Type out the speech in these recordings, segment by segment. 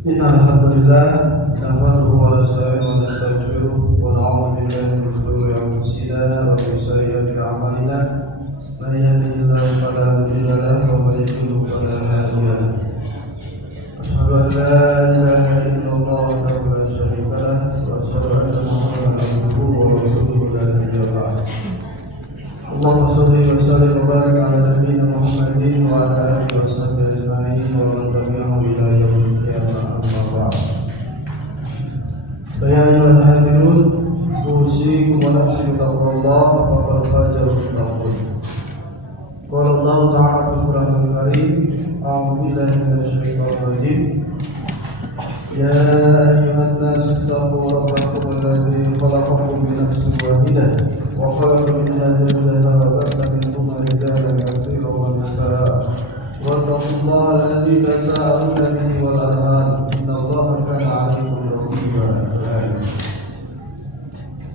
Innal hamdalillah nahmaduhu wa nasta'inuhu wa nastaghfiruh wa na'udzu billahi min shururi anfusina wa min sayyiati a'malina man yahdihillahu fala mudilla lahu wa man yudlil fala hadiya lahu. Asyhadu an la ilaha illallah wahdahu la syarika lahu wa asyhadu anna Muhammadan abduhu wa rasuluhu la nabiyya ba'dahu. Allahumma shalli wa sallim wa barik ala nabiyyina Muhammadin wa ala alihi wa sahbihi ajma'in wa man tabi'ahum ila yaumil qiyamah. Ya ayyuhal hadirin, usikum wa nafsi bittaqwallah faqad faza al-muttaqun. Qala Allah ta'ala fil Qur'anil Karim, a'udzu billahi minasy syaithanir rajim. Ya ayyuhan nasu ittaqu rabbakum alladzi khalaqakum min nafsin wahidah wa khalaqa minha zawjaha wa bassa minhuma rijalan katsiran wa nisaa. Wattaqullaha alladzi tasaaluna bihi wal arham, innallaha kana 'alaykum raqiba.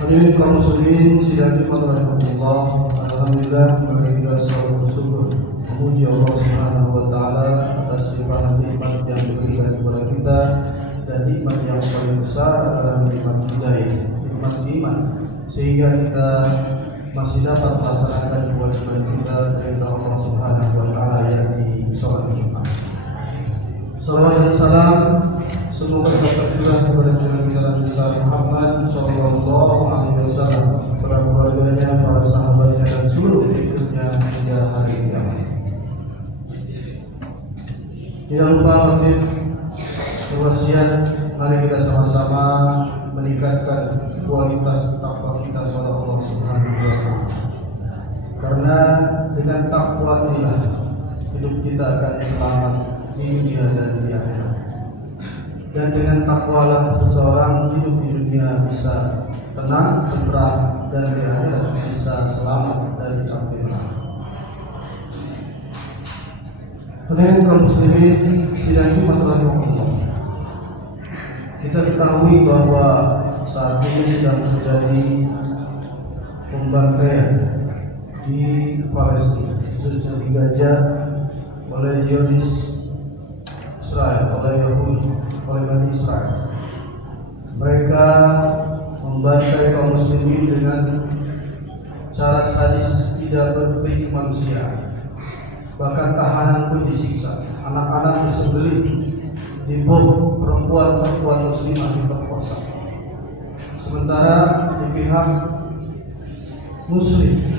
Hadirin kaum muslimin sidang Jumat rahmatullah, alhamdulillah bagi kita semua bersyukur memuji Allah Subhanahu wa taala atas limpahan nikmat yang diberikan kepada kita, dan nikmat yang paling besar adalah nikmat hidayah, nikmat iman, sehingga kita masih dapat melaksanakan kewajiban kita kepada Allah Subhanahu wa taala yakni salat Jumat. Salawat dan salam semoga tercurah kepada junjungan kita Nabi Muhammad sallallahu alaihi wasallam, kepada keluarganya, para sahabatnya, dan seluruh pengikutnya hingga hari kiamat. Tidak lupa untuk berwasiat, mari kita sama-sama meningkatkan kualitas takwa kita kepada Allah Subhanahu wa taala. Karena dengan takwa inilah hidup kita akan selamat di dunia dan di akhirat. Dan dengan takwalah seseorang hidup di dunia bisa tenang, tentram, dan di akhirat bisa selamat dari api neraka. Hadirin kaum muslimin sidang Jumat rahmatullah. Kita ketahui bahwa saat ini sedang terjadi pembantaian di Palestina, khususnya di Gaza, oleh Zionis Israel, oleh Yahudi, oleh Bani Israel. Mereka membantai kaum muslimin dengan cara sadis, tidak berperi manusia. Bahkan tahanan pun disiksa, anak-anak disembelih, dibom, perempuan muslimah diperkosa. Sementara di pihak muslim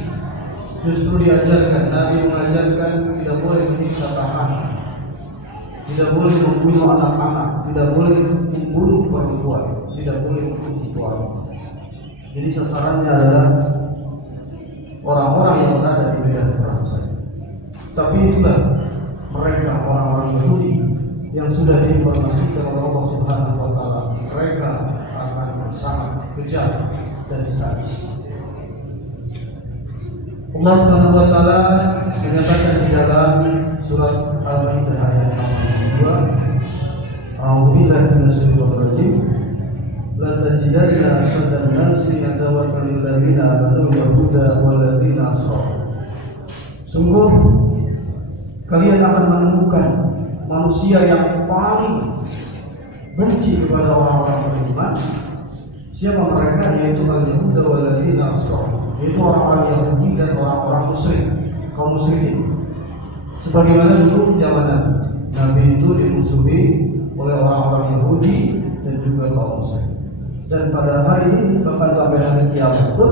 justru diajarkan, Nabi mengajarkan tidak boleh menyiksa tahanan, tidak boleh membunuh anak-anak, tidak boleh membunuh perempuan, tidak boleh membunuh keluarga. Jadi sasarannya adalah orang-orang yang berada di medan perang saja. Tapi itulah mereka, orang-orang Yahudi yang sudah diinformasikan oleh Allah Subhanahu wa taala, mereka akan sangat kejam dan sadis. Allah Subhanahu wa taala menyatakan di dalam surat Al-Maidah ayat 62, A'udzu billahi minasyaitonir rajim. La tajidanna asyaddan nasi adawatan lil ladzina amanu yahuda wal ladzina asyraku. Sungguh kalian akan menemukan manusia yang paling benci kepada orang-orang beriman. Siapa mereka? Yaitu al-Yahuda wal ladzina asyraku, yaitu orang-orang Yahudi dan orang-orang musyrik, kaum musyrikin. Sebagaimana dulu zaman Nabi itu dimusuhi oleh orang-orang Yahudi dan juga kaum musyrik. Dan pada hari ini bahkan sampai hari kiamat pun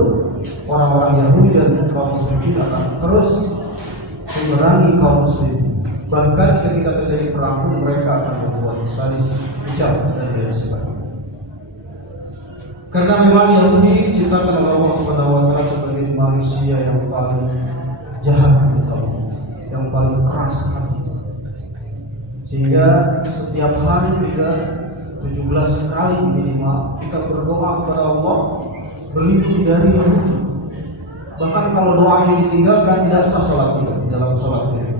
orang-orang Yahudi dan kaum musyrikin akan terus memerangi kaum muslim. Bahkan ketika terjadi perang pun mereka akan membuat sadis, kejam, dan lain sebagainya. Karena memang Yahudi diciptakan oleh Allah Subhanahu wa taala sebagai manusia yang paling jahat, yang paling keras hati. Sehingga setiap hari kita 17 kali minimal kita berdoa kepada Allah berlindung dari Yahudi. Bahkan kalau doa ini ditinggalkan tidak sah salat kita dalam salatnya.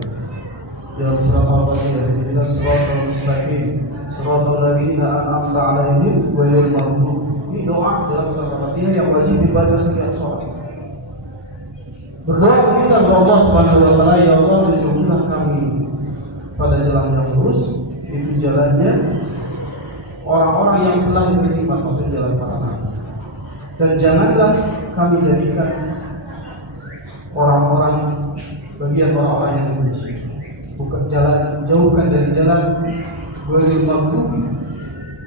Dalam surat Al-Fatihah, "Ihdinas siratal mustaqim, siratal ladzina an'amta 'alaihim ghairil maghdubi." Ini doa dalam surat Al-Fatihah yang wajib dibaca setiap salat. Berdoa kita kepada Allah Subhanahu wa taala, ya Allah, tunjukilah kami pada jalan yang lurus, itu jalannya orang-orang yang telah menerima masuk jalan para nabi. Dan janganlah kami jadikan orang-orang bagian orang-orang yang dibenci. Bukan jalan, jauhkan dari jalan ghairil maghdubi,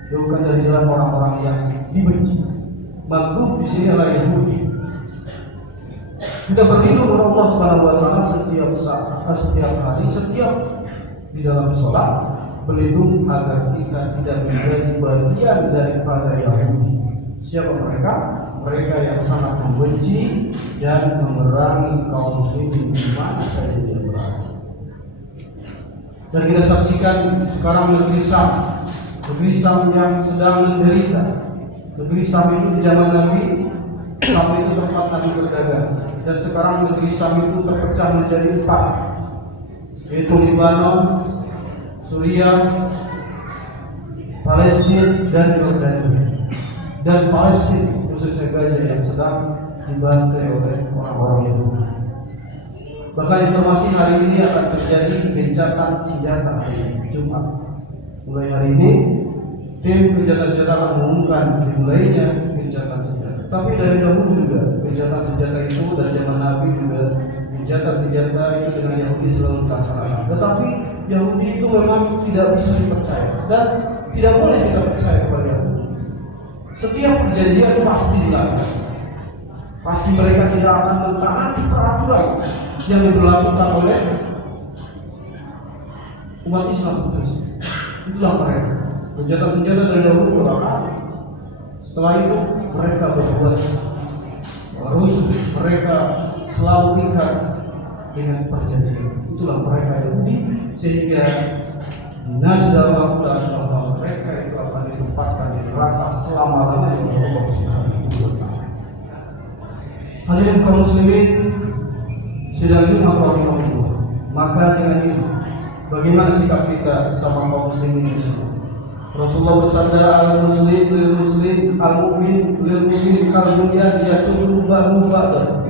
jauhkan dari jalan orang-orang yang dibenci. Maghdub di sini adalah Yahudi. Kita berlindung kepada Allah Subhanahu wa taala setiap saat, setiap hari, setiap di dalam sholat, berlindung agar kita tidak menjadi bagian daripada Yahudi. Siapa mereka? Mereka yang sangat membenci dan memerangi kaum muslimin di mana saja dia berada. Dan kita saksikan sekarang negeri Sam yang sedang menderita. Negeri Sam itu di zaman Nabi, Sam itu tempat Nabi berdagang. Dan sekarang negeri Sam itu terpecah menjadi 4, yaitu Lebanon, Suriah, Palestina, dan Yordania. Dan Palestina khususnya Gaza yang sedang dibantai oleh orang-orang Yahudi. Bahkan informasi hari ini akan terjadi gencatan senjata hari Jumat. Mulai hari ini, tim gencatan senjata akan mengumumkan dimulainya gencatan senjata. Tapi dari dahulu juga gencatan senjata itu dari zaman Nabi juga gencatan senjata itu dengan Yahudi selalu dilaksanakan. Tetapi Yahudi itu memang tidak bisa dipercaya dan tidak boleh kita percaya kepada Yahudi. Setiap perjanjian itu pasti dilakukan. Pasti mereka tidak akan mentaati peraturan yang diberlakukan oleh umat Islam itu. Itulah mereka. Gencatan senjata dari dahulu berlaku. Setelah itu mereka berbuat rusuh, mereka selalu tingkat dengan perjanjian. Itulah mereka Yahudi, sehingga nasdaq waktu bahwa mereka itu akan ditempatkan di neraka selama-lamanya oleh Allah Subhanahu wa taala. Hadirin kaum muslimin, sidang Jumat rahimahullah. Maka dengan ini, bagaimana sikap kita sama kaum muslimin ini? Rasulullah bersabda, al-muslim lil muslim, al-mu'min lil mu'min kal bunyan yasuddu ba'du ba'dan.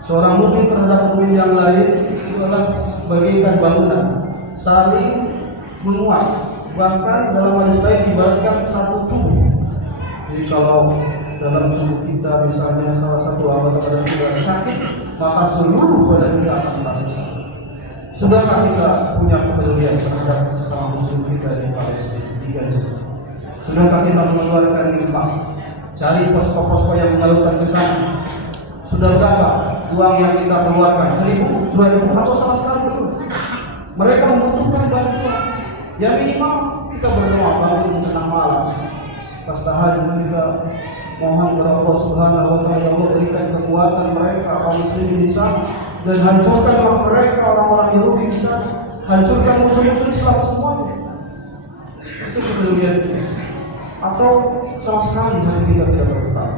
Seorang mukmin terhadap mukmin yang lain itu adalah bagaikan bangunan, saling menguat. Bahkan dalam hadis lain ibaratkan satu tubuh. Jadi kalau dalam tubuh kita misalnya salah satu anggota badan kita sakit, maka seluruh badan kita akan merasa sakit. Sudahkah kita punya kepedulian terhadap sesama muslim kita di Palestina, di Gaza? Sudahkah kita mengeluarkan infak, cari posko-posko yang mengalurkan ke sana? Sudah berapa uang yang kita keluarkan? 1.000, 2.000 atau sama sekali belum? Mereka membutuhkan bantuan. Ya minimal kita berdoa bangun tengah malam. Pas tahajud kita mohon kepada Allah Subhanahu wa taala, Allah berikan kekuatan mereka kaum muslimin di sana dan hancurkan mereka orang-orang Yahudi di sana. Hancurkan musuh-musuh Islam semuanya. Itu kepedulian kita. Atau sama sekali hati kita tidak bergetar.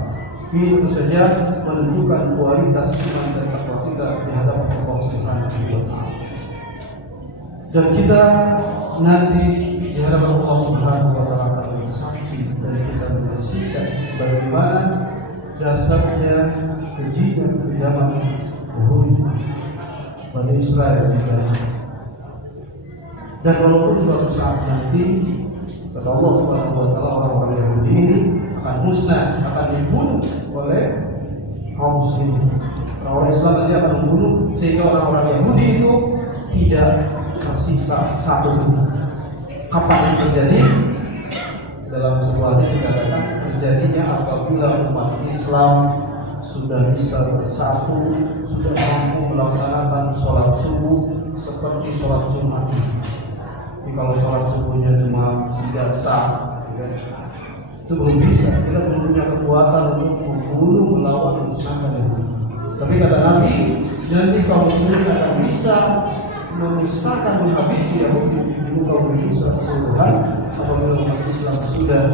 Ini tentu saja menentukan kualitas iman dan takwa kita di hadapan Allah Subhanahu wa taala. Dan kita nanti di hadapan Allah Subhanahu wa taala akan bersaksi dan kita menyaksikan bagaimana dasarnya kejian kejaman Yahudi pada Israel di Gaza. Dan walaupun suatu saat nanti kata Allah Subhanahu wa taala orang-orang Yahudi ini akan musnah, akan dibunuh oleh kaum muslimin. Orang Islam nanti akan membunuh sehingga orang-orang Yahudi itu tidak tersisa satu pun. Kapan itu terjadi? Dalam sebuah hadis dikatakan terjadinya apabila umat Islam sudah bisa bersatu, sudah mampu melaksanakan sholat subuh seperti sholat Jumat. Jadi kalau sholat subuhnya cuma 3 sah, itu belum bisa. Kita belum punya kekuatan untuk membunuh, melawan, memusnahkan itu. Tapi kata Nabi, nanti kaum muslimin akan bisa memusnahkan, menghabisi Yahudi di muka bumi secara keseluruhan apabila umat Islam sudah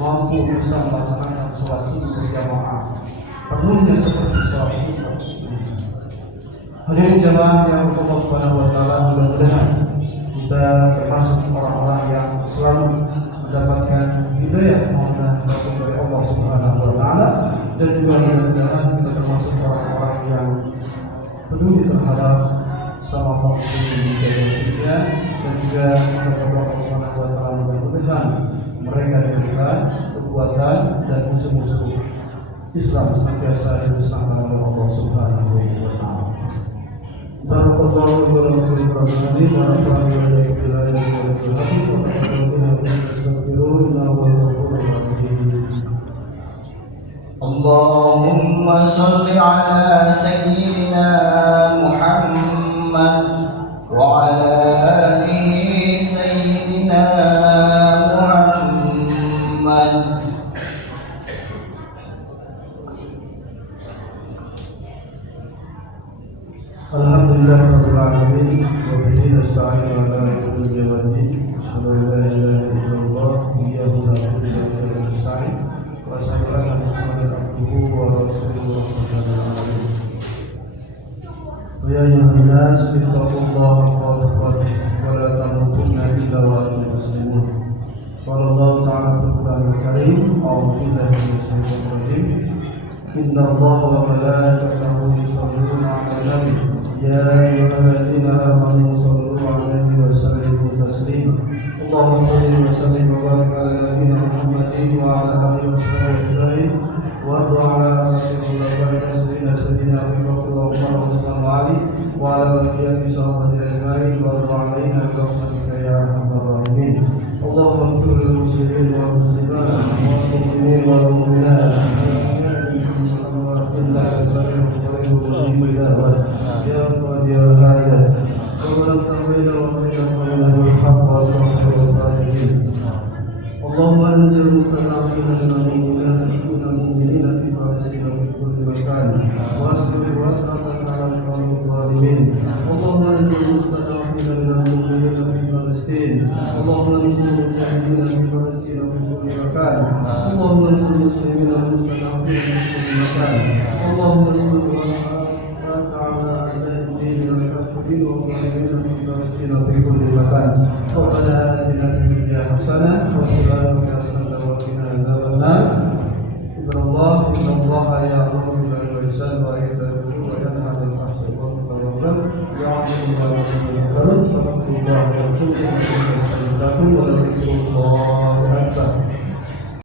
mampu bisa melaksanakan sholat subuh berjamaah penuhnya seperti sholat Jumat. Hadirin jamaah yang Allah Subhanahu wa taala, mudah-mudahan kita termasuk orang-orang yang selalu mendapatkan hidayah dan taufik dari Allah Subhanahu wa taala, dan juga mudah-mudahan kita termasuk orang-orang yang peduli terhadap sama kaum muslimin di dunia dan juga kepada Allah Subhanahu wa taala mudah-mudahan mereka diberikan kekuatan dan musuh-musuh Islam senantiasa dimusnahkan oleh Allah Subhanahu wa taala. Barakallahu wa lakum wa rahmatullahi wa barakatuh. Allahumma salli ala sayyidina Muhammad wa ala alihi sayyidina Muhammad. Alhamdulillahirabbil alamin wa bihi nasta'inu ala umuri din. Asyhadu an la ilaha illallah wa iyyahu nasta'in. Wa asyhadu anna Muhammadan abduhu wa rasuluhu. Ya ayyuhan nas ittaqullaha haqqa wa la tamutunna illa wa antum muslimun. Qala Allah ta'ala fil Qur'anil Karim, a'udzu billahi minash shaitonir rajim. Inna Allaha wa malaikatahu yusholluna 'alan nabi. Ya ayyuhalladzina amanu shallu 'alaihi wa sallimu taslima. Allahumma shalli wa sallim wa barik 'ala nabiyyina Muhammadin wa 'ala alihi wa sahbihi ajma'in. Wa 'ala alihi wa sahbihi Abu Bakar wa Umar wa Utsman wa Ali wa 'ala baqiyati sahabati ajma'in wa 'alaina bi rahmatika ya arhamar rahimin. Allahumma ighfir lil muslimin wal muslimat wal mu'minin wal mu'minat. إنك سميع قريب مجيب الدعوات يا قادر الحاجات ومن تقبل وخير فإنه الحق والصبر والصالحين. اللهم أنزل المستضعفين من المؤمنين في فلسطين وفي كل مكان واصبر وأسرة على القوم الظالمين. اللهم أنزل المستضعفين من المؤمنين في فلسطين. اللهم انصر المجاهدين في فلسطين وفي كل مكان. اللهم انصر المسلمين المستضعفين في كل مكان. اللهم صل وسلم على الدين والكافرين والظالمين في فلسطين وفي كل مكان. ربنا آتنا في الدنيا حسنة وفي الآخرة حسنة وقنا عذاب النار. عباد الله إن الله يأمر بالعدل والإحسان